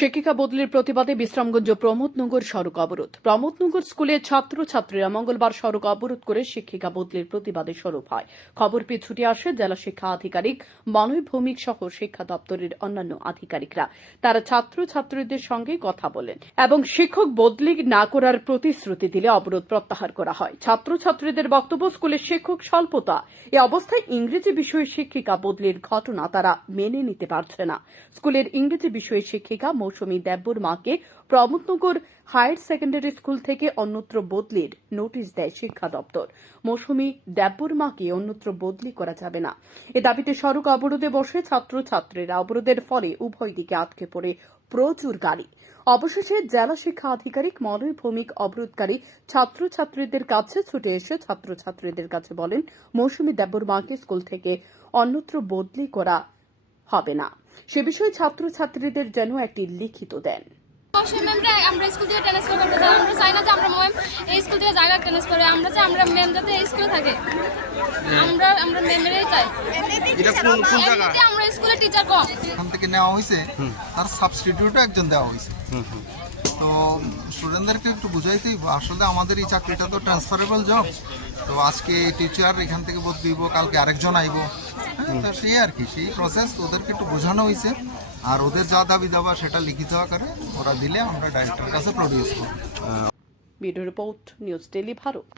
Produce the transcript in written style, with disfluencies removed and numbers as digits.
শিক্ষিকা বদলির প্রতিবাদে বিশ্রামগঞ্জ প্রমোদনগর সড়ক অবরোধ। প্রমোদনগর স্কুলের ছাত্রছাত্রীরা মঙ্গলবার সড়ক অবরোধ করে শিক্ষিকা বদলির প্রতিবাদে সরব হয়। খবর পেয়ে ছুটে আসে জেলা শিক্ষা আধিকারিক মলয় ভৌমিক সহ শিক্ষা দপ্তরের অন্যান্য আধিকারিকরা। তারা ছাত্রছাত্রীদের সঙ্গে কথা বলেন এবং শিক্ষক বদলি না করার প্রতিশ্রুতি দিলে অবরোধ প্রত্যাহার করা হয়। ছাত্রছাত্রীদের বক্তব্য, স্কুলের শিক্ষক স্বল্পতা, এ অবস্থায় ইংরেজি বিষয়ে শিক্ষিকা বদলির ঘটনা তারা মেনে নিতে পারছে না। স্কুলের ইংরেজি বিষয়ে শিক্ষিকা মৌসুমী দেববর্মাকে প্রমোদনগর হায়ার সেকেন্ডারি স্কুল থেকে অন্যত্র বদলির নোটিশ দেয় শিক্ষা দপ্তর। মৌসুমী দেববর্মাকে অন্যত্র বদলি করা যাবে না, এ দাবিতে সড়ক অবরোধে বসে ছাত্রছাত্রীরা। অবরোধের ফলে উভয় দিকে আটকে পড়ে প্রচুর গাড়ি। অবশেষে জেলা শিক্ষা আধিকারিক মলয় ভৌমিক অবরোধকারী ছাত্রছাত্রীদের কাছে ছুটে এসে ছাত্রছাত্রীদের কাছে বলেন, মৌসুমী দেববর্মাকে স্কুল থেকে অন্যত্র বদলি করা হবে না। সে বিষয়ে ছাত্রছাত্রীদের যেন একটি লিখিত দেন। আমরা স্কুল থেকে ট্রান্সফার করতে চাই। আমরা চাই না যে আমরা ম্যাম এই স্কুল থেকে জায়গা ট্রান্সফার হয়। আমরা চাই আমরা ম্যাম যাতে এই স্কুলে থাকে। আমরা ম্যামেরই চাই। এটা কোন জায়গা? আমরা স্কুলে টিচার কম। এখান থেকে নেওয়া হয়েছে, তার সাবস্টিটিউটও একজন দেওয়া হয়েছে। তো স্টুডেন্টদেরকে একটু বুঝাইতেই, আসলে আমাদের এই চাকরিটা তো ট্রান্সফারেবল জব। তো আজকে টিচার এখান থেকে বদলিব, কালকে আরেকজন আইব। তো সেই আর কি, সেই প্রসেস ওদেরকে একটু বোঝানো হয়েছে। আর ওদের যা দাবি দাবা সেটা লিখিত আকারে ওরা দিলে আমরা ডাইরেক্টরের কাছে প্রডিউস করব। Bureau report, news daily Bharat.